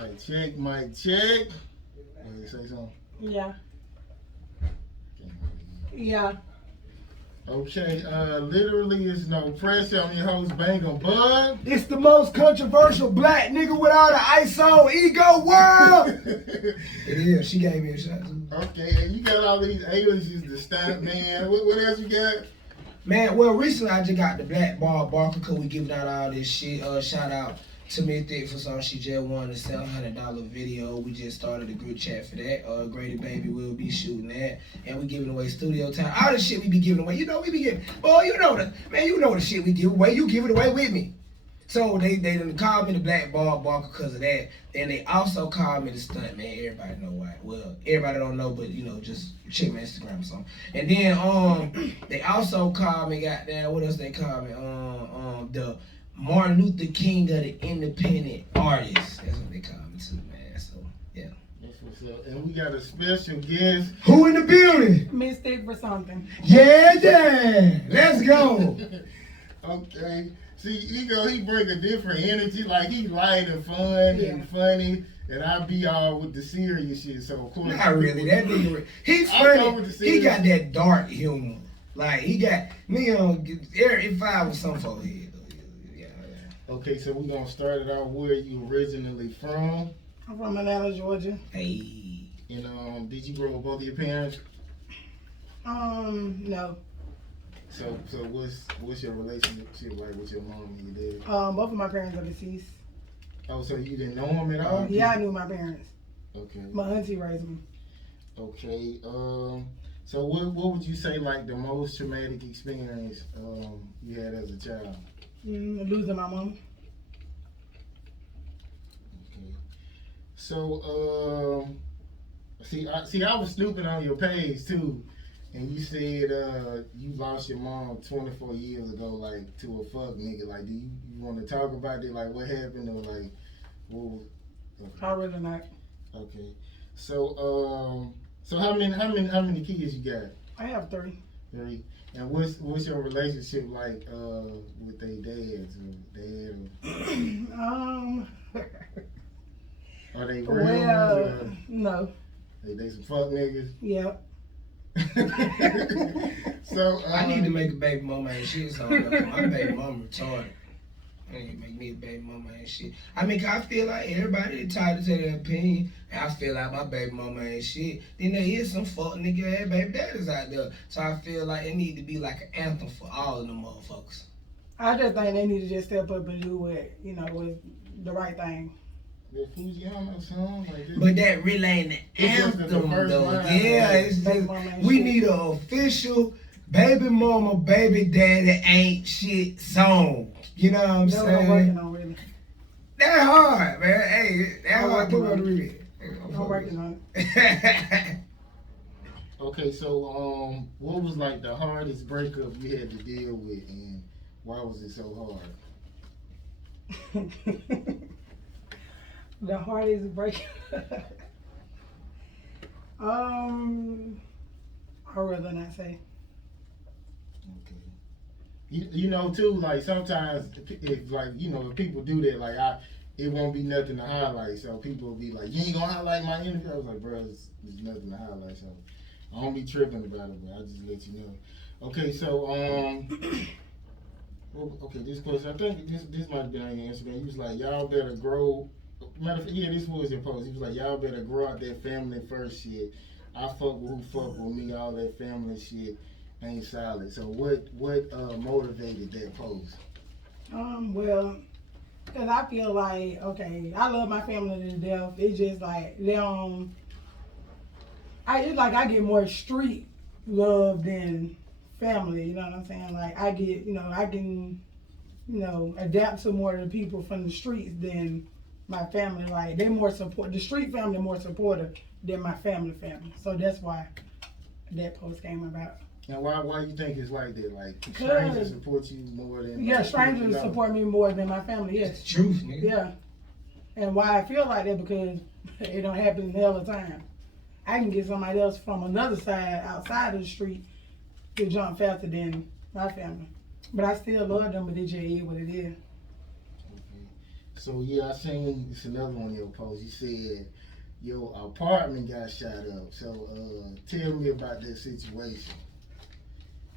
Mic check. Say something. Yeah. Yeah. Okay, literally is no pressure on your host Bangem Bugg. It's the most controversial black nigga with all the ISO ego world. It is. She gave me a shot too. Okay, and you got all these aliases, the stunt man. What else you got? Man, well, recently I just got the Black Ball Barker because we giving out all this shit. Shout out to MizThick4Sum. She just won a $700 video. We just started a group chat for that. Grady Baby will be shooting that. And we giving away studio time. All the shit we be giving away. You know, we be giving, well, you know the shit we give away. You give it away with me. So they done called me the Black Ball Barker because of that. Then they also called me the stunt man. Everybody know why. Well, everybody don't know, but you know, just check my Instagram or something. And then they also called me, goddamn, what else they called me? The Martin Luther King of the independent artists. That's what they call me too, man. So yeah. That's what's up. And we got a special guest. Who in the building? MizThick4Sum. Yeah. Let's go. Okay. See, he bring a different energy. Like he light and fun and funny. And I be all with the serious shit. So of course. Not really. That nigga, he's funny. He got that dark humor. Like he got me on. If I was some for head. Okay, so we're gonna start it out where you originally from. I'm from Atlanta, Georgia. Hey. And did you grow up with both of your parents? No. So what's your relationship like with your mom and your dad? Both of my parents are deceased. Oh, so you didn't know them at all? Yeah, I knew my parents. Okay. My auntie raised me. Okay. So what would you say like the most traumatic experience you had as a child? Losing my mom. Okay. So I was snooping on your page too, and you said you lost your mom 24 years ago, like to a fuck nigga. Like, do you want to talk about it? Like, what happened or like what was? Okay. I really not. Okay. So how many kids you got? I have 3. 3. And what's your relationship like with their dads or dad? Or are they real? Well, no. They some fuck niggas. Yep. So I need to make a baby mama and shit. So my baby mama retarded. I need to make me a baby mama and shit. I mean, 'cause I feel like everybody entitled to their opinion. And I feel like my baby mama ain't shit. Then there is some fuck nigga ass baby daddies out there. So I feel like it need to be like an anthem for all of them motherfuckers. I just think they need to just step up and do what, with the right thing. The Fujiano song, like this. But that really ain't the anthem though. Yeah, it's just, we need an official baby mama, baby daddy ain't shit song. You know what I'm saying? That's what I'm working on, really. That's hard, man. Hey, that's hard. Put me on the remix. I'm working on it. Okay, so what was like the hardest breakup you had to deal with, and why was it so hard? The hardest break. I'd rather not say. Okay. You know too, like sometimes if like if people do that, like it won't be nothing to highlight. So people will be like, you ain't gonna highlight my interview. I was like, bro, there's nothing to highlight. So I don't be tripping about it, but I just let you know. Okay, so okay, this question, I think this might be on your Instagram. You was like, y'all better grow. Matter of fact, yeah, this was your post. He was like, y'all better grow out that family first shit. I fuck with who fuck with me, all that family shit ain't solid. So what motivated that post? Well, because I feel like, okay, I love my family to death. It's just like, I get more street love than family, you know what I'm saying? Like, I get, I can, adapt to more of the people from the streets than my family. Like, they more support, the street family more supportive than my family. So that's why that post came about. And why you think it's like that? Like, strangers support you more than... Yeah, strangers support me more than my family, yes. That's the truth, nigga. Yeah. And why I feel like that, because it don't happen the hell of time. I can get somebody else from another side, outside of the street, to jump faster than my family. But I still love them, but it just is what it is. Okay. So yeah, I seen it's another one of your posts. You said your apartment got shot up. So tell me about that situation.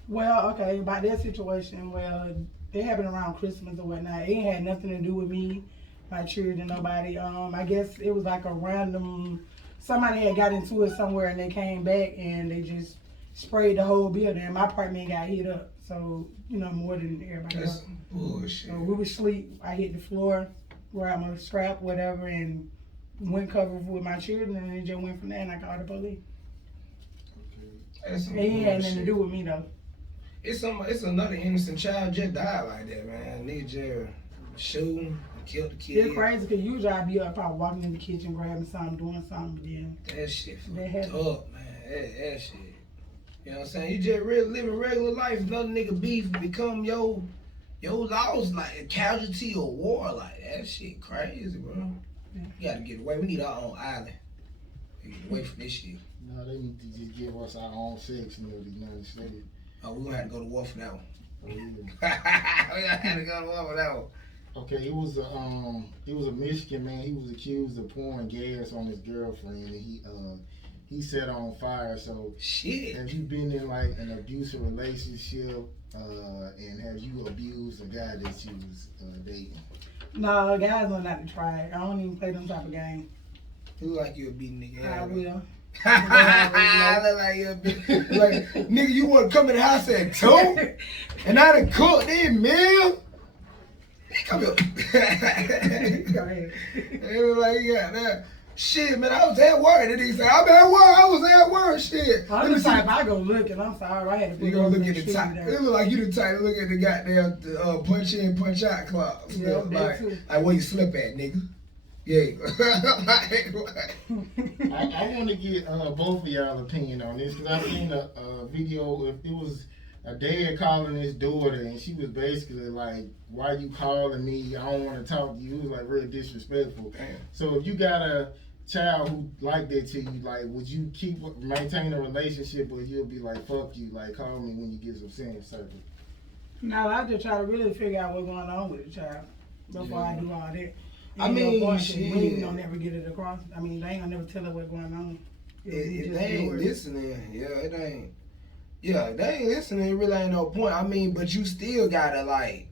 Well, okay, about that situation, well, it happened around Christmas or whatnot. It ain't had nothing to do with me, my children, nobody. I guess it was like a random, somebody had got into it somewhere and they came back and they just sprayed the whole building and my apartment got hit up. So, more than everybody That's else. some bullshit. So we would sleep. I hit the floor, grabbed my scrap, whatever, and went covered with my children and it just went from there and I called the police. That's some It ain't had nothing to bullshit. do with me though. It's another innocent child just died like that, man. Nigga just shoot him, killed the kid. It's crazy because usually I'd be up probably walking in the kitchen, grabbing something, doing something, but then That shit They fucked had- up, man. That shit. You know what I'm saying? You just really living regular life. Another nigga beef become your loss, like a casualty of war. Like that shit crazy, bro. Yeah. You gotta get away. We need our own island. We get away from this shit. No, they need to just give us our own section of the United States. Oh, we gonna have to go to war for that one. Oh, yeah. We gonna have to go to war for that one. Okay, it was a Michigan man. He was accused of pouring gas on his girlfriend, and he set on fire. So, Shit. have you been in like an abusive relationship, and have you abused a guy that you was dating? no, guys know not to try it. I don't even play them type of game. You look like you a beating nigga. I will. I look like you a beating. Like, nigga, you wanna come in the house at 2? And I done cooked this meal? Come here. Go ahead. It was like, yeah, that. Shit, man, I was at work. And he said, I'm at work. I was at work. Shit. I'm Let me the see. type I go look and I'm sorry, I had to put You gonna those look in at the shoes type. there. It look like you the type to look at the goddamn punch in, punch out clock. Yeah, Stuff. that Like, too. like where you slip at, nigga. Yeah. Like, I want to get both of y'all opinion on this because I seen a video. If it was a dad calling his daughter, and she was basically like, "Why you calling me? I don't want to talk to you." It was like real disrespectful. Damn. So if you got a child who like that to you, like, would you maintain a relationship, or you'll be like, "Fuck you," like call me when you get some sense, circle? No, I just try to really figure out what's going on with the child before I do all that. I Ain't no mean, point, shit. we ain't gonna never get it across. I mean, they ain't gonna never tell her what's going on. If they ain't listening, it ain't. Yeah, they ain't listening. It really ain't no point. I mean, but you still gotta like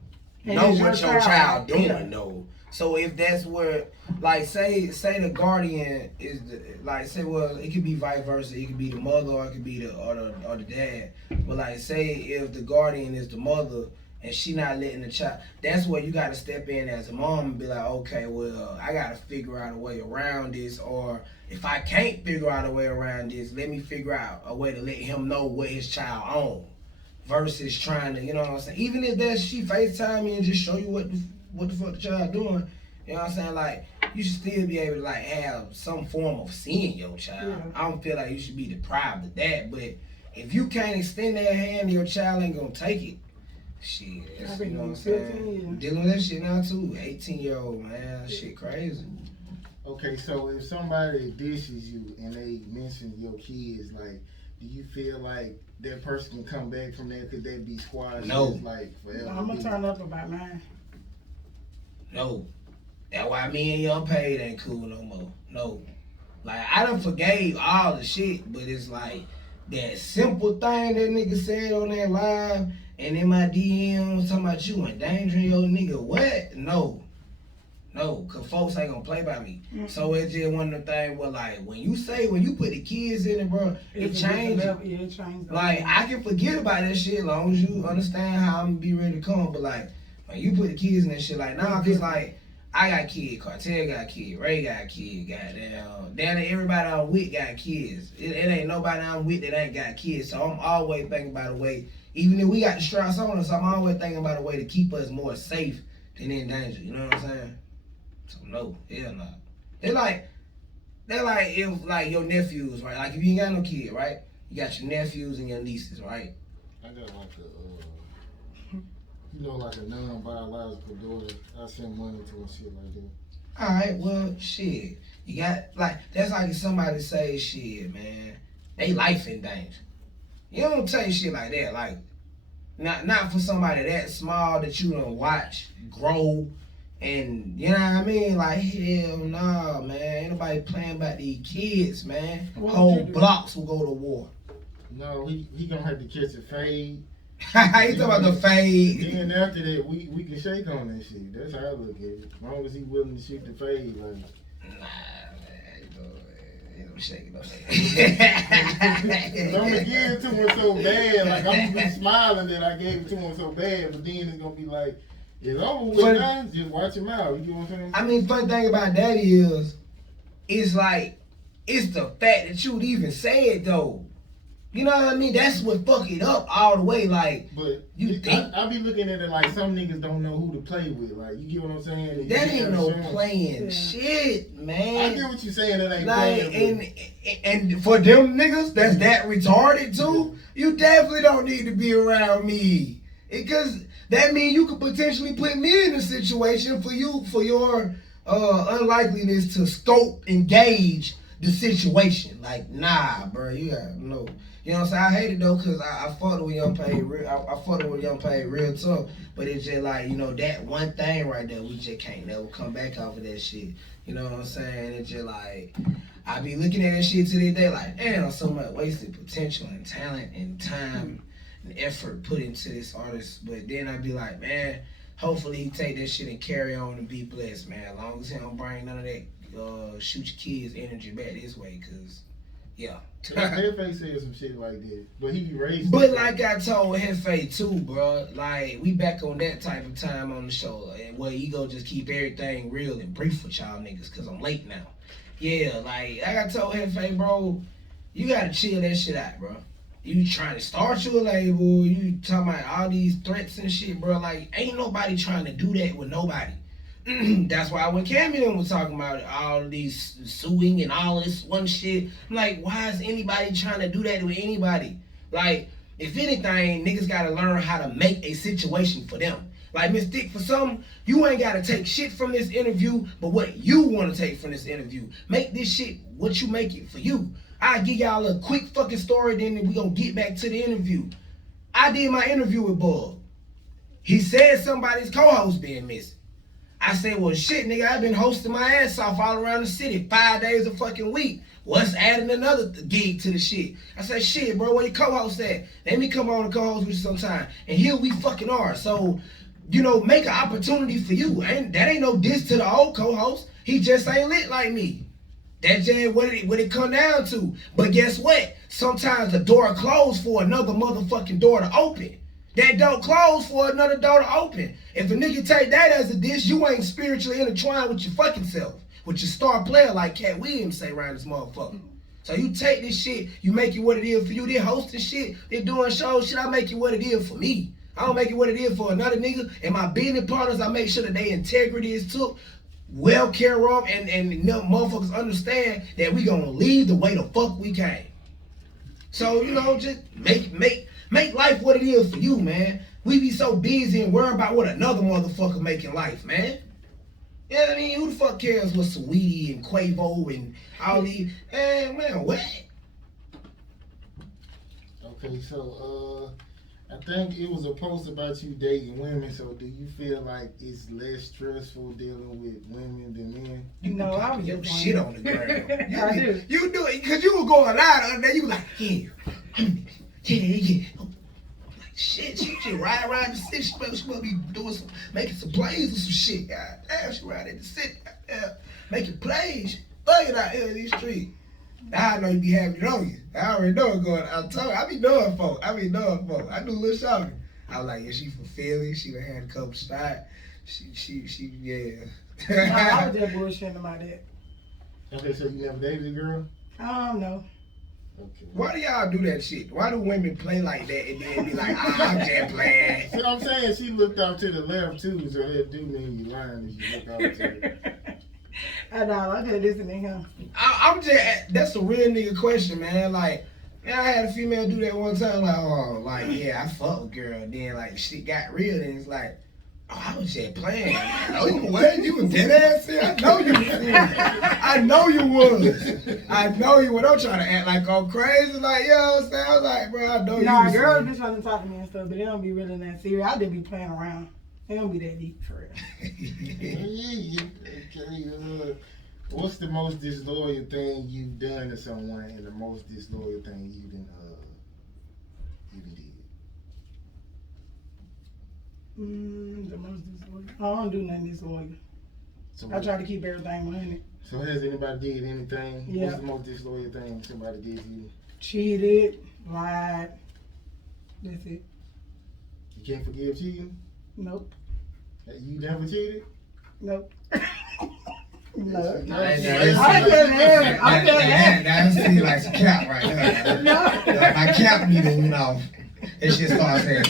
And know it's what your your child child. doing Yeah. though. So if that's where, like, say the guardian is the, like, say, well, it could be vice versa. It could be the mother or it could be the dad. But like, say if the guardian is the mother and she not letting the child, that's where you got to step in as a mom and be like, okay, well, I got to figure out a way around this, or if I can't figure out a way around this, let me figure out a way to let him know what his child on, versus trying to, you know what I'm saying? Even if that's she FaceTime you and just show you what the fuck the child doing, you know what I'm saying? Like, you should still be able to like have some form of seeing your child. Yeah. I don't feel like you should be deprived of that, but if you can't extend that hand, your child ain't gonna take it. Shit, I've that's, been you know what I'm 15 saying? years. Dealing with that shit now too. 18-year-old, man, that shit crazy. Okay, so if somebody dishes you and they mention your kids, like, do you feel like that person can come back from that? Could that be squashed? No. As, like, forever? I'm gonna turn up about mine. No. That's why me and Young Paid ain't cool no more. No. Like, I done forgave all the shit, but it's like that simple thing that nigga said on that live and in my DMs talking about you endangering your nigga. What? No. No, cause folks ain't gonna play by me. Mm-hmm. So it's just one of the things where like when you put the kids in it, bro, it It's a different changes. level. Yeah, it changes. Like, I can forget about that shit as long as you understand how I'm gonna be ready to come. But like, when you put the kids in that shit, like, nah, cause like, I got kids, Cartel got kids, Ray got kids, goddamn, everybody I'm with got kids. It ain't nobody I'm with that ain't got kids. So I'm always thinking about a way, even if we got the stress on us, I'm always thinking about a way to keep us more safe than in danger. You know what I'm saying? So no, hell no. They're like if like your nephews, right? Like if you ain't got no kid, right? You got your nephews and your nieces, right? I got like like a non-biological daughter. I send money to and shit like that. Alright, well, shit. You got, like, that's like if somebody say, shit, man, they life in danger. You don't say shit like that. Like, not for somebody that small that you don't watch grow And you know what I mean? Like, hell no, man. Ain't nobody playing about these kids, man. Whole blocks will go to war. No, he gonna have to catch a fade. You talking about the fade? Then after that, we can shake on that shit. That's how I look at it. As long as he willing to shoot the fade, like. Nah, man, you know, shaking on I'm gonna give it to him so bad, like I'm gonna be smiling that I gave it to him so bad, but then it's gonna be like, it's over with now, just watch him out. You get what I'm saying? I mean, funny thing about that is, it's like, it's the fact that you'd even say it though. You know what I mean? That's what fuck it up all the way. Like, but you think I be looking at it like some niggas don't know who to play with. Like, you get what I'm saying? And that ain't no playing shit, man. I get what you're saying. That ain't like, playing. and for them niggas that's that retarded too, you definitely don't need to be around me, because that means you could potentially put me in a situation for your unlikeliness to scope and gauge the situation. Like, nah, bro, you gotta know. You know what I'm saying? I hate it though, cause I fucked with Young Pay I fucked with Young Pay real tough. But it's just like, you know, that one thing right there, we just can't never come back off of that shit. You know what I'm saying? It's just like, I be looking at that shit to this day like, damn, so much wasted potential and talent and time and effort put into this artist. But then I be like, man, hopefully he take that shit and carry on and be blessed, man. As long as he don't bring none of that shoot your kids energy back this way, cause yeah. Hefe said some shit like that, but he raised. But like I told Hefe too, bro, like we back on that type of time on the show, and where you go just keep everything real and brief with y'all niggas, cause I'm late now. Yeah, like I told Hefe, bro, you gotta chill that shit out, bro. You trying to start your label, you talking about all these threats and shit, bro. Like, ain't nobody trying to do that with nobody. That's why when Cammy was talking about all these suing and all this one shit, I'm like, why is anybody trying to do that with anybody? Like, if anything, niggas gotta learn how to make a situation for them. Like, MizThick4Sum, you ain't gotta take shit from this interview, but what you wanna take from this interview. Make this shit what you make it for you. I'll give y'all a quick fucking story, then we gonna get back to the interview. I did my interview with Bugg. He said somebody's co-host being missing. I said, well, shit, nigga, I've been hosting my ass off all around the city 5 days a fucking week. What's adding another gig to the shit? I said, shit, bro, where your co-host at? Let me come on and co-host with you sometime. And here we fucking are. So, you know, make an opportunity for you. That ain't no diss to the old co-host. He just ain't lit like me. That's just what it come down to. But guess what? Sometimes the door closed for another motherfucking door to open. That don't close for another door to open. If a nigga take that as a diss, you ain't spiritually intertwined with your fucking self. With your star player, like Cat Williams say around this motherfucker. So you take this shit, you make it what it is for you. They hosting shit, they doing shows, shit, I make it what it is for me. I don't make it what it is for another nigga. And my business partners, I make sure that their integrity is took well care of, and motherfuckers understand that we gonna leave the way the fuck we came. So, you know, just make life what it is for you, man. We be so busy and worry about what another motherfucker making life, man. You know what I mean? Who the fuck cares what Saweetie and Quavo and all these, man, what? Okay, so I think it was a post about you dating women. So do you feel like it's less stressful dealing with women than men? You know, I was your just shit on the ground. I do. You do it because you were going out the other day. You were like, yeah. I'm like, shit, she ride around the city. She supposed to be doing making some plays or some shit. God damn, she ride in the city. Making plays. Bugging out here in these streets. Now I know you be having it on you. I already know it going. I be knowing folk. I do a little shopping. I was like, yeah, she from Philly. She done had a couple spots. She, yeah. I was just bullshitting about that. Okay, so you never dated a girl? No. Okay. Why do y'all do that shit? Why do women play like that and then be like, I'm just playing? See what I'm saying? She looked out to the left too, so that do mean you lying if you look out to her. I know, I just listen to him. I'm just, that's a real nigga question, man. Like, man, I had a female do that one time, like, oh, like, yeah, I fuck with girl. Then, like, shit got real, and it's like, oh, I was just playing. Oh, you was? You was dead ass serious? I know you was serious. I know you was. I know you was. Don't try to act like I'm crazy. Like, you know what I'm saying? I was like, bro, I know you was. Nah, girls be trying to talk to me and stuff, but they don't be really that serious. I just be playing around. It don't be that deep for real. Okay, what's the most disloyal thing you've done to someone, and the most disloyal thing you done did? The most disloyal. I don't do nothing disloyal. So, I try to keep everything 100. so has anybody did anything? Yeah. What's the most disloyal thing somebody did to you? Cheated, lied. That's it. You can't forgive cheating? Nope. You never cheated? Nope. No. I couldn't have it. That seems like some cap right there. No. My cap needle went off. That shit starts saying.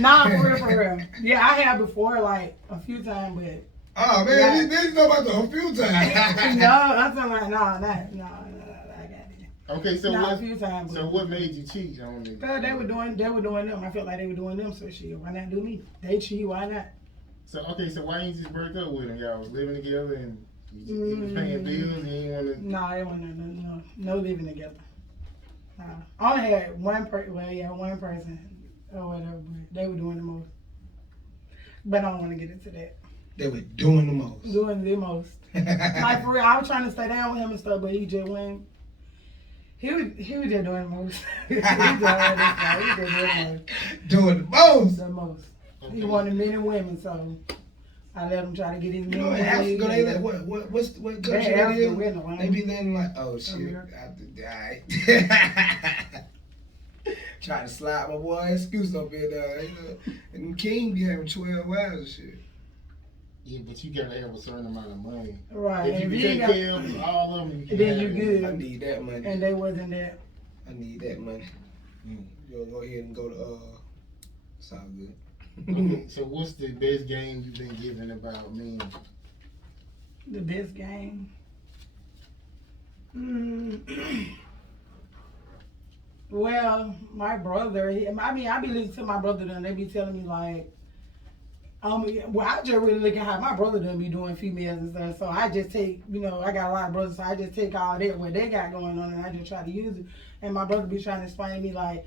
Nah, for real. Yeah, I have before, like, a few times, but... Oh, man, this is about a few times. No, I'm talking about, no, I got it. Okay, so Nah, a few times. So what made you cheat on it? Cause they were doing them. I felt like they were doing them, so shit, why not do me? They cheat, why not? So so why you just break up with him? Y'all was living together and you was paying bills and you didn't want to. No, it wasn't no living together. I only had one person or whatever, but they were doing the most. But I don't want to get into that. They were doing the most. Doing the most. Like for real, I was trying to stay down with him and stuff, but he just went. He was just doing the most. He was Doing the most. the most. Okay. He wanted men and women, so I let him try to get his men. You know, in Africa, they let what country they in? They be letting like, oh shit, America. I have to die. Trying to slide my boy excuse up in there, you know. And King be having 12 wives and shit. Yeah, but you gotta have a certain amount of money. Right. If you and can take care of all of them, you can then have you it. good. I need that money. And they wasn't that. I need that money. Mm. Yo, go ahead and go to sound good. Okay, so what's the best game you've been given about men? The best game. Well, my brother, I be listening to my brother and they be telling me like, well, I just really look at how my brother done be doing females and stuff. So I just take, I got a lot of brothers, so I just take all that what they got going on and I just try to use it. And my brother be trying to explain to me like,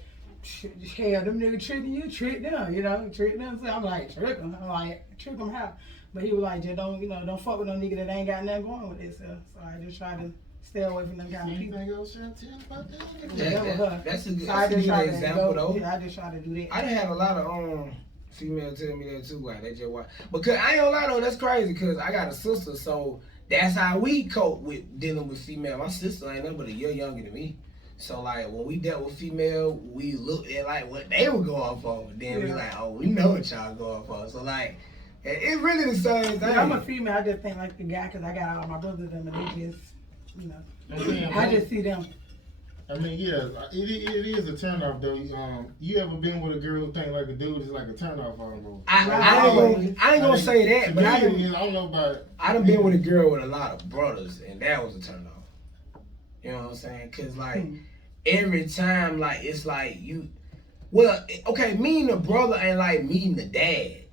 hell, them niggas tricking you, trick them, trick them. So I'm like, trick them. I'm like, trick them how? But he was like, just don't, don't fuck with no nigga that ain't got nothing going with it. So I just try to stay away from them kind of people. Anything else you want to tell about that? That's a good, So I just try to example though. Yeah, I just try to do that. I done had a lot of females tell me that too, like they just watch. Because I ain't gonna lie though, that's crazy because I got a sister, so that's how we cope with dealing with female. My sister ain't nothing but a year younger than me. So like when we dealt with female, we looked at like what they were going for. Then we like, oh, we know what y'all going for. So like, it's really the same thing. I'm a female. I just think like the guy because I got all my brothers and they just, I just see them. I mean, yeah, it is a turnoff though. You ever been with a girl who think like a dude is like a turnoff almost? I ain't gonna say that, but I don't know about. I done been with a girl with a lot of brothers, and that was a turnoff. You know what I'm saying? Cause like every time, like it's like you, well, okay, meeting the brother ain't like meeting the dad.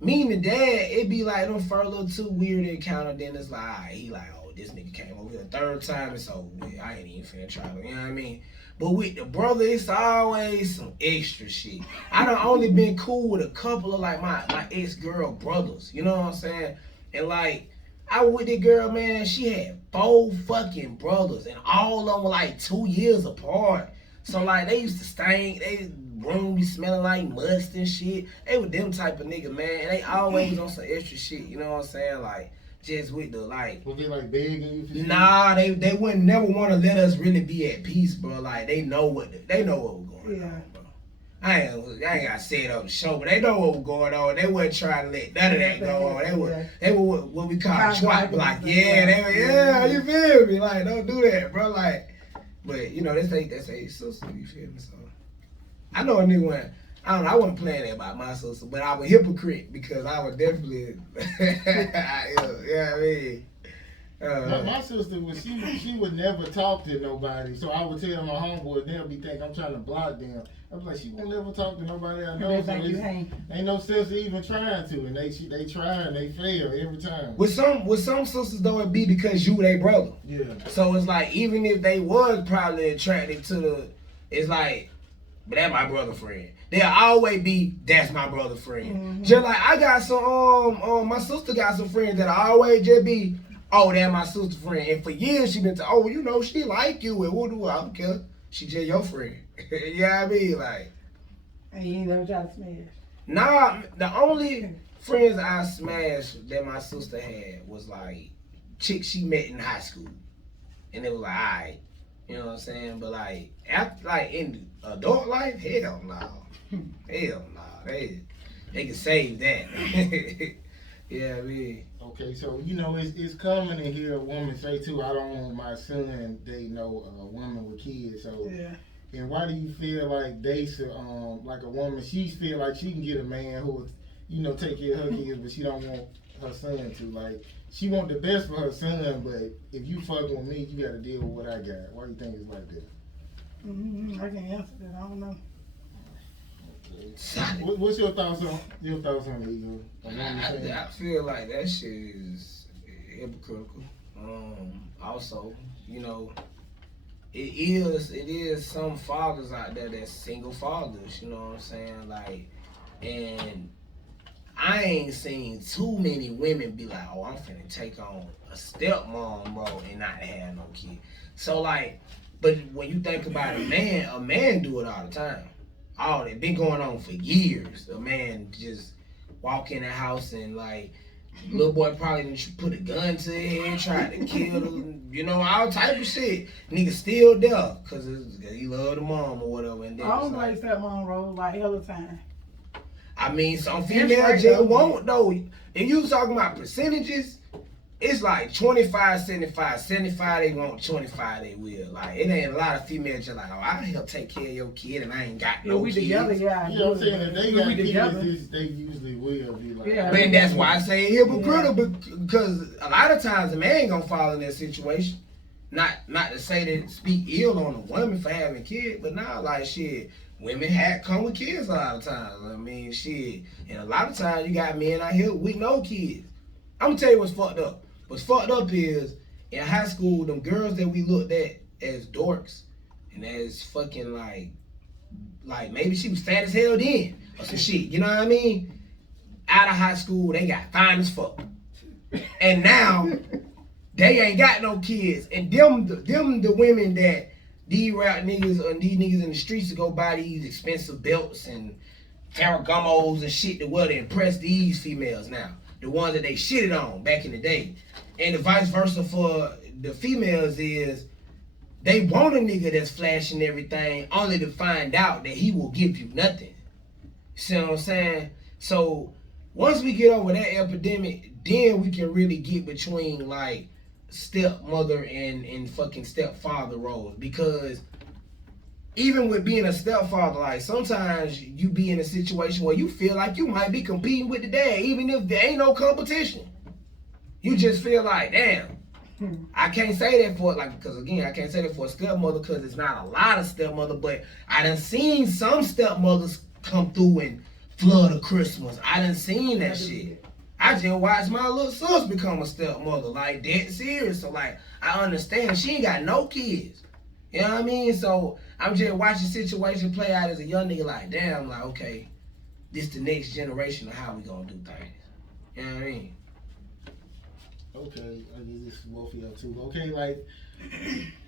Meeting the dad, it be like them for a little too weird encounter. Then it's like, alright, he like, oh, this nigga came over here the third time, it's over with. I ain't even finna try to, you know what I mean? But with the brother, it's always some extra shit. I done only been cool with a couple of like my ex-girl brothers, you know what I'm saying? And like, I was with this girl, man, she had 4 fucking brothers, and all of them were like 2 years apart. So like, they used to stink, they room be smelling like must and shit. They were them type of nigga, man, and they always on some extra shit, you know what I'm saying? Like, just with the like. Was they like begging you? Nah, they wouldn't never want to let us really be at peace, bro. Like they know what was going on, bro. I ain't gotta say it on the show, but they know what was going on. They wasn't trying to let none of that go on. They were what we call twat block. Yeah, they were, you feel me? Like, don't do that, bro. Like, but you know, that's a sister, you feel me? So I know a nigga went. I don't know, I wasn't playing that about my sister, but I was a hypocrite because I was definitely, yeah, I mean. My sister she would never talk to nobody, so I would tell my homeboy, they'll be thinking I'm trying to block them. I'm like, she won't never talk to nobody I know, so ain't no sense of even trying to, and they try and they fail every time. With some sisters though, it be because you they brother. Yeah. So it's like even if they was probably attracted to it's like, but that my brother friend. they'll always be, that's my brother friend. Mm-hmm. Just like I got some, my sister got some friends that always just be, oh, that's my sister friend. And for years she been to, oh, you know, she like you and what do I don't care. She just your friend. You know what I mean? Like, And you ain't never try to smash. nah, the only friends I smashed that my sister had was like chicks she met in high school. And it was like, alright. You know what I'm saying? But like after, like in adult life, hell no. Hell no. They can save that. Yeah, I mean. Okay, so you know it's common to hear a woman say too, I don't want my son dating no woman with kids. So Yeah. and why do you feel like they should like a woman, she feel like she can get a man who will, you know, take care of her kids, but she don't want her son to. Like she want the best for her son, but if you fucking with me, you got to deal with what I got. Why do you think it's like that? Mm-hmm. I can't answer that. I don't know. What's your thoughts on it, Eagle? I feel like that shit is hypocritical. Also, you know, it is some fathers out there that's single fathers. You know what I'm saying? Like, and I ain't seen too many women be like, oh, I'm finna take on a stepmom role and not have no kid. So like, but when you think about a man do it all the time. Oh, it been going on for years. A man just walk in the house and like, little boy probably didn't put a gun to his head, tried to kill him, you know, all type of shit. Nigga still there, cause he love the mom or whatever. And then I don't like, like stepmom role like hella time. I mean, some females just won't though. If you talking about percentages, it's like 25, 75. 75 they want, 25 they will. Like, it ain't a lot of females just like, oh, I help take care of your kid and I ain't got no we kids. together, yeah. You know what I'm saying? If they got together. kids, they usually will be like. Yeah. But that's why I say hypocritical, because a lot of times a man gonna fall in that situation. Not to say that speak ill on a woman for having kids, but now like shit, women come with kids a lot of times. I mean shit, and a lot of times you got men out here with no kids. I'm gonna tell you what's fucked up. What's fucked up is in high school, them girls that we looked at as dorks and as fucking like maybe she was fat as hell then or some shit. You know what I mean? Out of high school, they got fine as fuck, and now they ain't got no kids. And them the women that these rap niggas or these niggas in the streets to go buy these expensive belts and Ferragamos and shit to wear to impress these females now. The ones that they shitted on back in the day. And the vice versa for the females is they want a nigga that's flashing everything only to find out that he will give you nothing. See what I'm saying? So once we get over that epidemic, then we can really get between like stepmother and fucking stepfather roles. Because even with being a stepfather, like sometimes you be in a situation where you feel like you might be competing with the dad, even if there ain't no competition. You just feel like, damn, I can't say that for because again, I can't say that for a stepmother because it's not a lot of stepmother, but I done seen some stepmothers come through and flood of Christmas. I done seen that shit. I just watched my little sis become a stepmother, like dead serious. So like, I understand she ain't got no kids. You know what I mean? So I'm just watching the situation play out as a young nigga like, damn, like, okay, this the next generation of how we gonna do things. You know what I mean? Okay, I guess this is both of y'all too.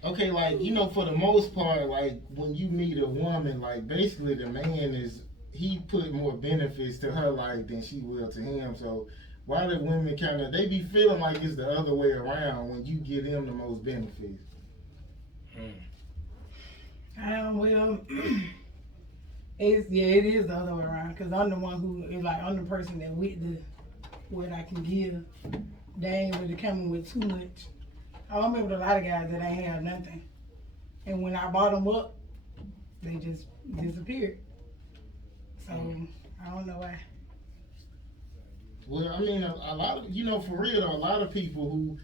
Okay, like, you know, for the most part, like, when you meet a woman, like, basically the man he put more benefits to her life than she will to him. So why do women they be feeling like it's the other way around when you give them the most benefits? Well, it is the other way around because I'm the one who is like, I'm the person that with what I can give. They ain't really coming with too much. I remember with a lot of guys that ain't have nothing. And when I bought them up, they just disappeared. So, I don't know why. Well, I mean, a lot of, you know, for real though, a lot of people who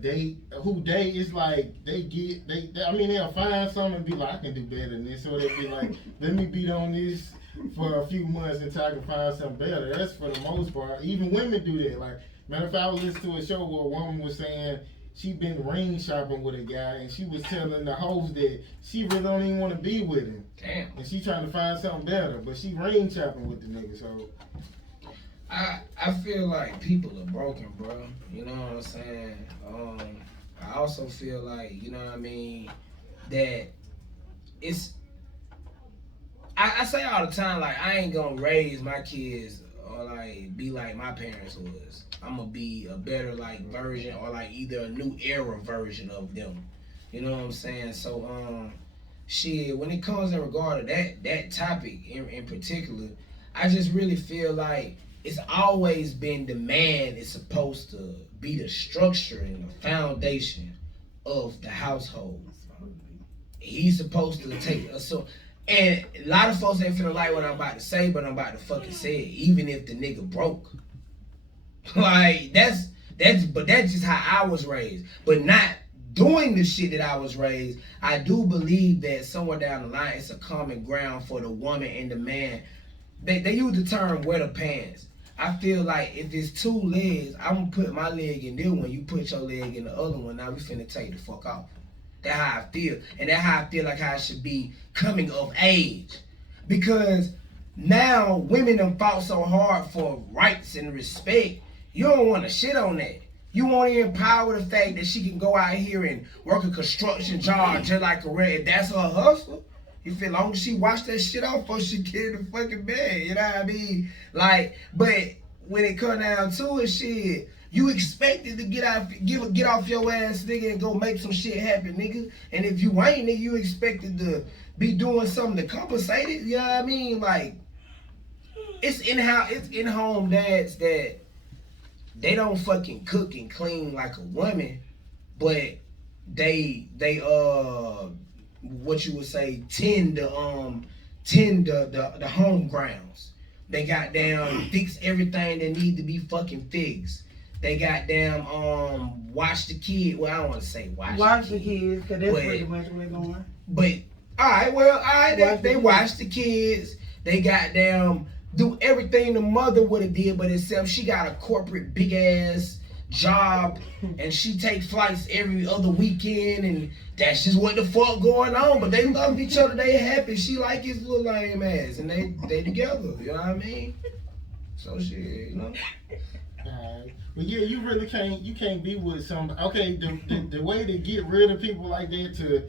date, it's like they'll find something and be like, I can do better than this. So they'll be like, let me beat on this for a few months until I can find something better. That's for the most part. Even women do that. Like, matter of fact, I was listening to a show where a woman was saying she been ring shopping with a guy, and she was telling the host that she really don't even want to be with him. Damn. And she trying to find something better, but she ring shopping with the nigga. So I feel like people are broken, bro. You know what I'm saying? I also feel like, you know what I mean, that it's. I say all the time, like, I ain't gonna raise my kids or like be like my parents was. I'm gonna be a better like version or like either a new era version of them. You know what I'm saying? So shit, when it comes in regard to that topic in particular, I just really feel like it's always been the man is supposed to be the structure and the foundation of the household. He's supposed to take a so. And a lot of folks ain't finna like what I'm about to say, but I'm about to fucking say it, even if the nigga broke. Like that's just how I was raised. But not doing the shit that I was raised, I do believe that somewhere down the line it's a common ground for the woman and the man. They use the term wear the pants. I feel like if it's two legs, I'm gonna put my leg in this one, you put your leg in the other one, now we finna take the fuck off. That's how I feel. And that's how I feel like I should be coming of age. Because now women have fought so hard for rights and respect, you don't want to shit on that. You want to empower the fact that she can go out here and work a construction job just like a red. If that's her hustle, you feel long as she wash that shit off before she get in the fucking bed. You know what I mean? Like, but when it come down to it, shit, you expected to get off your ass, nigga, and go make some shit happen, nigga. And if you ain't, nigga, you expected to be doing something to compensate it. You know what I mean? Like, it's in home dads that they don't fucking cook and clean like a woman, but they what you would say tend the home grounds. They goddamn fix everything that need to be fucking fixed. They goddamn watch the kid. Well, I don't want to say watch the kids, cause that's pretty much where we're going. But they watch the kids. They goddamn do everything the mother would have did, but except she got a corporate big ass job and she take flights every other weekend, and that's just what the fuck going on. But they love each other, they happy. She like his little lame ass, and they together. You know what I mean? So shit, you know. But yeah, you really can't be with somebody. Okay, the way to get rid of people like that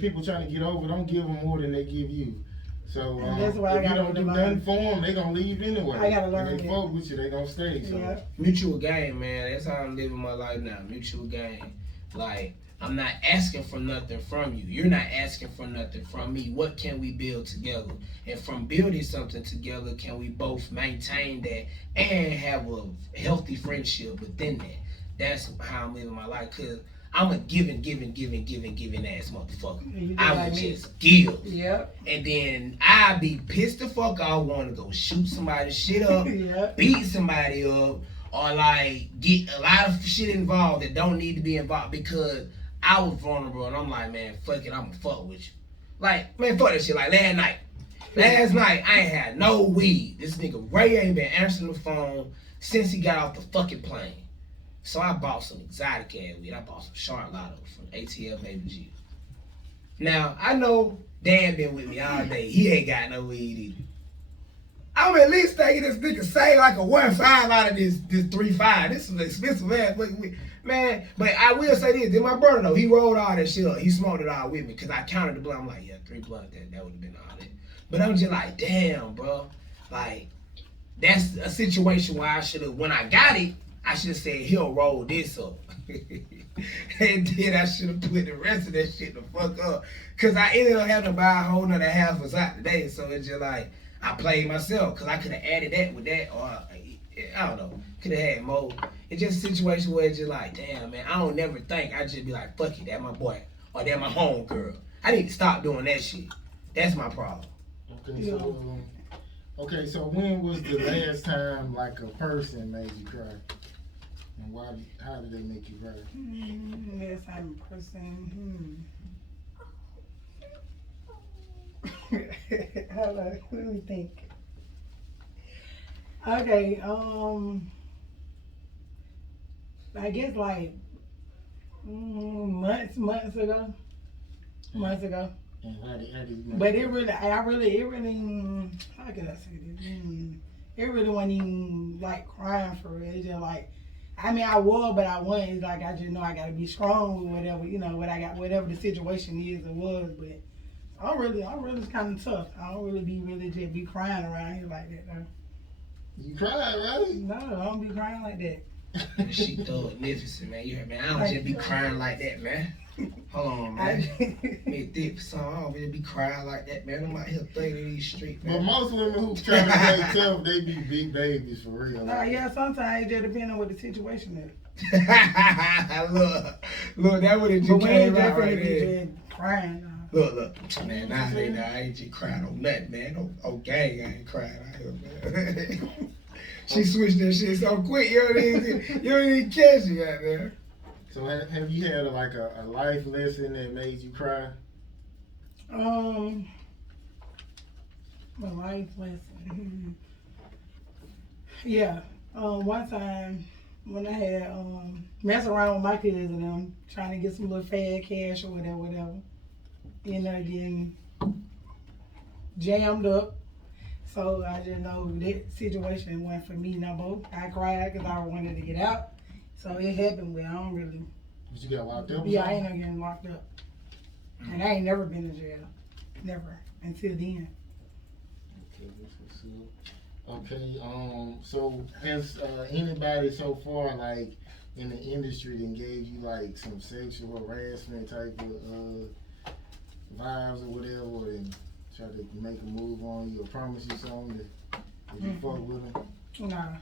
people trying to get over, don't give them more than they give you. So that's why if you don't do nothing for them, they gonna leave anyway. I gotta learn if they fuck with you, they gonna stay. So. Yeah. Mutual gain, man. That's how I'm living my life now. Mutual gain. Like, I'm not asking for nothing from you. You're not asking for nothing from me. What can we build together? And from building something together, can we both maintain that and have a healthy friendship within that? That's how I'm living my life. Cause I'm a giving ass motherfucker. I would just give. Yep. And then I be pissed the fuck off, want to go shoot somebody's shit up, yep. beat somebody up, or like get a lot of shit involved that don't need to be involved because I was vulnerable and I'm like, man, fuck it, I'm gonna fuck with you. Like, man, fuck that shit. Like last night I ain't had no weed. This nigga Ray ain't been answering the phone since he got off the fucking plane. So I bought some exotic ass weed. I bought some Charlotte from ATL Baby G. Now, I know Dan been with me all day. He ain't got no weed either. I'm at least thinking this nigga say like a 1.5 out of this 3.5. This is an expensive ass weed. Man, but I will say this. Then my brother though, he rolled all that shit up. He smoked it all with me because I counted the blunt. I'm like, yeah, 3 blunts, that would have been all that. But I'm just like, damn, bro. Like, that's a situation where I should have, when I got it, I should have said, he'll roll this up. And then I should have put the rest of that shit the fuck up. Because I ended up having to buy a whole nother half a shot today. So it's just like, I played myself. Because I could have added that with that. Or, I don't know. Could have had more. It's just a situation where it's just like, damn, man, I don't never think. I just be like, fuck it, that my boy. Or that my home girl. I need to stop doing that shit. That's my problem. Okay, so when was the last time like a person made you cry? And how did they make you cry? Last time a person, Hold on, let me think. Okay, I guess like Months ago. Months ago. And how did you know? But it really, how can I say this? It really wasn't even like crying for real. It's just like, I mean, I was, but I wasn't. It's like, I just know I gotta be strong with whatever, whatever the situation is or was. But I'm really kind of tough. I don't really just be crying around here like that, though. You cried, right? No, I don't be crying like that. She thug magnificent, man. You heard me? I don't just be crying like that, man. Hold on, man. MizThick4Sum, I don't really be crying like that, man. I'm out here thugging in these streets, But man. most women who try to play tough, they be big babies for real. Nah, yeah, sometimes it just depends on what the situation is. look, that would have But just we ain't came out right definitely be there. just crying. Look, man, I ain't just crying on nothing, man. On gang, I ain't crying out here, man. She switched that shit so quick, you don't even catch it out there. So have you had a life lesson that made you cry? My life lesson. Yeah. One time when I had messing around with my kids and them, trying to get some little fad cash or whatever, getting jammed up. So I just know that situation went for me no more. I cried because I wanted to get out. So it happened where I don't really. Did you get locked up? Yeah, I ain't never getting locked up. And I ain't never been in jail. Never. Until then. Okay, that's what's up. Okay, so has anybody so far in the industry that gave you some sexual harassment type of vibes or whatever, or try to make a move on you or promise you something that you fuck with them? Nah.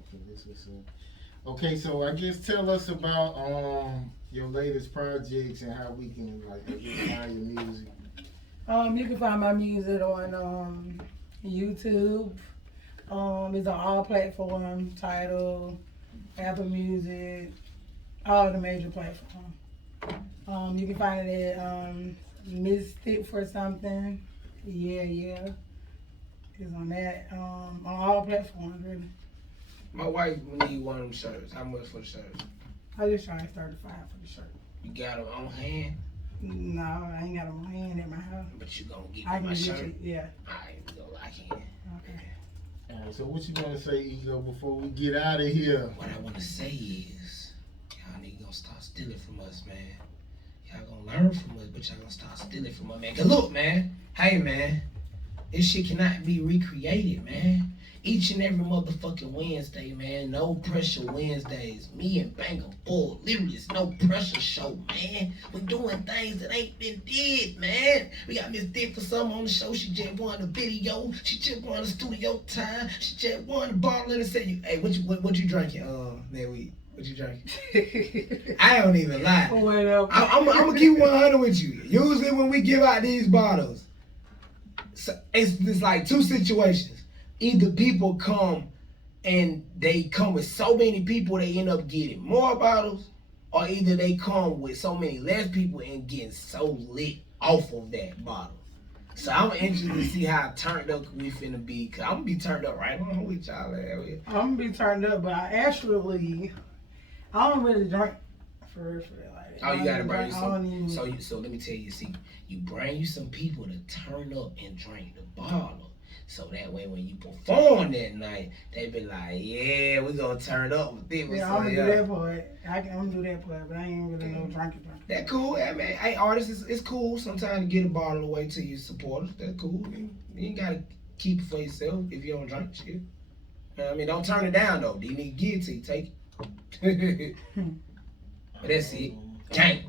Okay, that's what's up. Okay, so I guess tell us about your latest projects and how we can find your music. You can find my music on YouTube. It's on all platforms, Tidal, Apple Music, all the major platforms. You can find it at MizThick4Sum. Yeah. It's on that. On all platforms, really. My wife need one of them shirts. How much for the shirt? I just trying to start a fire for the shirt. You got them on hand, No, I ain't got them on hand at my house. but you gonna get I me my can get shirt? you, yeah. I can. Okay. Alright, so what you want to say, Ego, before we get out of here? What I want to say is, y'all niggas gonna start stealing from us, man. Y'all gonna learn from us, but y'all gonna start stealing from us, man. Cause look, man. Hey, man. This shit cannot be recreated, man. Each and every motherfucking Wednesday, man. No pressure Wednesdays. Me and Bangem Bugg. Literally, it's no pressure show, man. We doing things that ain't been did, man. We got MizThick4Sum on the show. She just won the video. She just won the studio time. She just won the bottle and said, "Hey, what you drinking? That week? What you drinking?" I don't even lie. I'm gonna keep 100 with you. Usually when we give out these bottles, it's like two situations. Either people come and they come with so many people they end up getting more bottles, or either they come with so many less people and getting so lit off of that bottle. So I'm interested to see how turned up we finna be, cause I'm gonna be turned up right on with y'all. I'm gonna be turned up, but I don't really drink for real like that. Oh, you gotta bring you some. So let me tell you, see, you bring you some people to turn up and drink the bottle. So that way when you perform that night, they be like, yeah, we gonna turn up with them. Yeah, I'm gonna do that part. I'm gonna do that part, but I ain't really no drinking. That cool, I mean, hey, artists, it's cool sometimes to get a bottle away to your supporters. That's cool. You ain't gotta keep it for yourself if you don't drink shit. You know what I mean, don't turn it down though. They need to give it to you, take it. But that's it. Gang.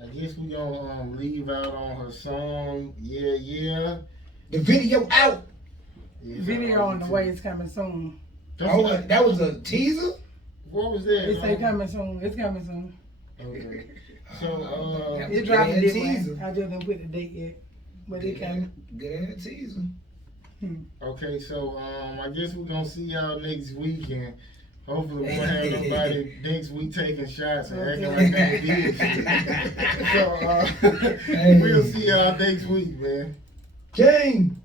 I guess we gonna leave out on her song, Yeah. The video out. Yeah, Video on the way, it's coming soon. Oh, that was a teaser? What was that? It say coming soon. It's coming soon. Okay. So, It dropped this way. I just didn't put the date yet, but it coming. Good ass teaser. Okay, so I guess we're gonna see y'all next week, and hopefully we won't have nobody next week taking shots and acting like they did shit. So we'll see y'all next week, man. Gang.